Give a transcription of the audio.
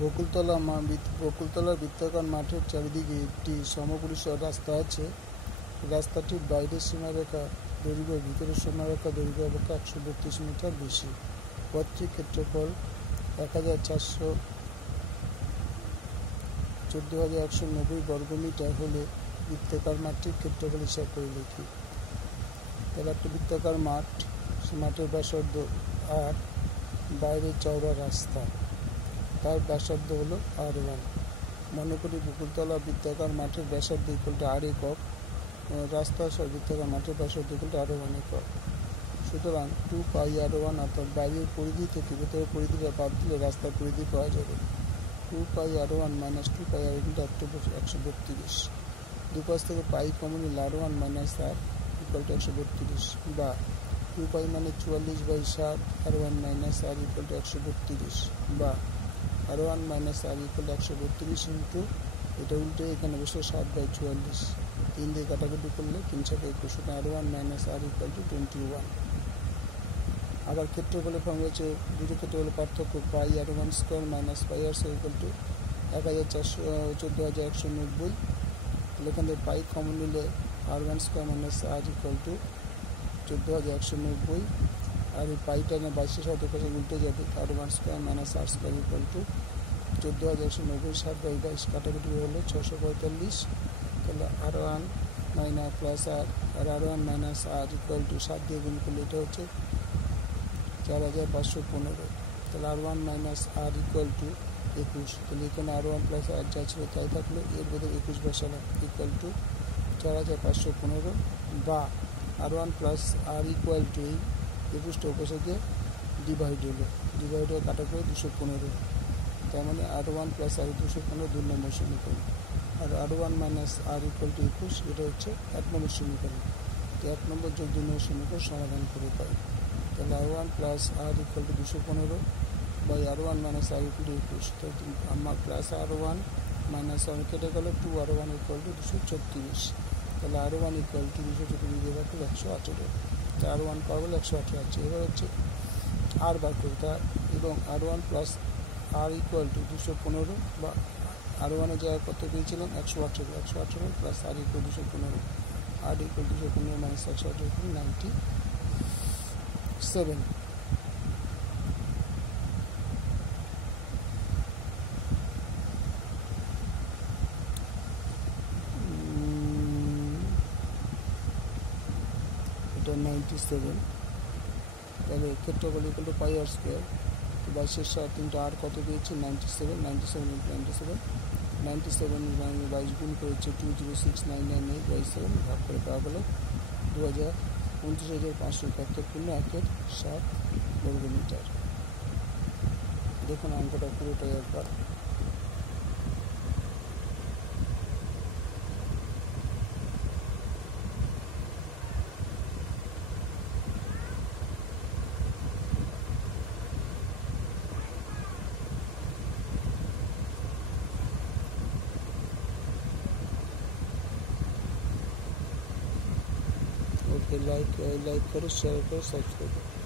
বকুলতলা বৃত্তাকার মাঠের চারিদিকে একটি সমপরিসর রাস্তা আছে। রাস্তাটির বাইরের সীমারেখা দৈর্ঘ্য ভিতরের সীমারেখা দৈর্ঘ্য অপেক্ষা 132 মিটার বেশি। পথটির ক্ষেত্রফল 14,190 বর্গমিটার হলে বৃত্তাকার মাঠটির ক্ষেত্রফল হিসাব করে লিখি। তাহলে একটা বৃত্তাকার মাঠ, সে মাঠের ব্যাসার্ধ আর, বাইরে চওড়া রাস্তা, তার ব্যাসার্ধ হলো R1। মনে করি বকুলতলা বৃত্তাকার মাঠের ব্যাসার্ধ R একক, রাস্তা সহ বৃত্তাকার মাঠের ব্যাসার্ধ R1 একক। সুতরাং 2πr1 অর্থাৎ বাইরের পরিধি থেকে ভেতরের পরিধিটা বাদ দিলে রাস্তার পরিধি পাওয়া যাবে। 2πr1 - 2πr 132। দুপাশ থেকে পাই কমন নিলে R1 - R 132, বা 2π মানে 44/7, R1 - R 132, বা R1 - R 132 ইন্টু এটা উল্টে এখানে বসে 7/44, 3 দিয়ে কাটাকুটি করলে 3 × 21, R1 - R 21। আবার ক্ষেত্রফলের ফর্মুলা হচ্ছে দুটো ক্ষেত্রফলের পার্থক্য πr1² - πr² 14,190। এখান থেকে পাই কমন নিলে R1² - R 14,190, আর এই পাইটা না 22 সাথে পাশে উল্টে যাবে। R1² - R² 14,190, 7/22 কাটাকুটি হলো 645। তাহলে R1 প্লাস আর R1 - R 7 দিয়ে গুণ করলে এটা হচ্ছে 4,515। তাহলে R1 - R 21। তাহলে এখানে R1 প্লাস R যা ছিল তাই থাকলো, এর বদলে 21 বসালাম, 4,515, বা R1 প্লাস R এই 21টা উপসে দিয়ে ডিভাইড হলো, কাটা করে 215। তার মানে R1 প্লাস R 215 2 নম্বর সমীকরণ। আর R1 - R 21 এটা হচ্ছে 1 নম্বর সমীকরণ। তো 1 নম্বর যোগ 2 নম্বর সমীকরণ সমাধান করে পাই। তাহলে R1 plus R 215 by R1 - R 21। তো আমার প্লাস R1 মাইনাস R কেটে গেল, 2R1 236। তাহলে R1 234 দিয়ে রাখলে 118। তো R1 পাওয়া গেল 118 আছে। এবার হচ্ছে R বার করতে, এবং R1 প্লাস R 215, বা R1 জায়গায় কত পেয়েছিলাম 118 প্লাস R 215, R 215 মাইনাস 118 97। এটা 97। তাহলে ক্ষেত্রফল πr², 22 3টা আর কত পেয়েছি 97 22 গুণ করেছে 206,998/7 ভাগ করে পাওয়া গেল 2,29,571.7 বর্গমিটার। দেখুন অঙ্কটা পুরোটাই একবার। लाइक करो, शेयर करो, सब्सक्राइब करो।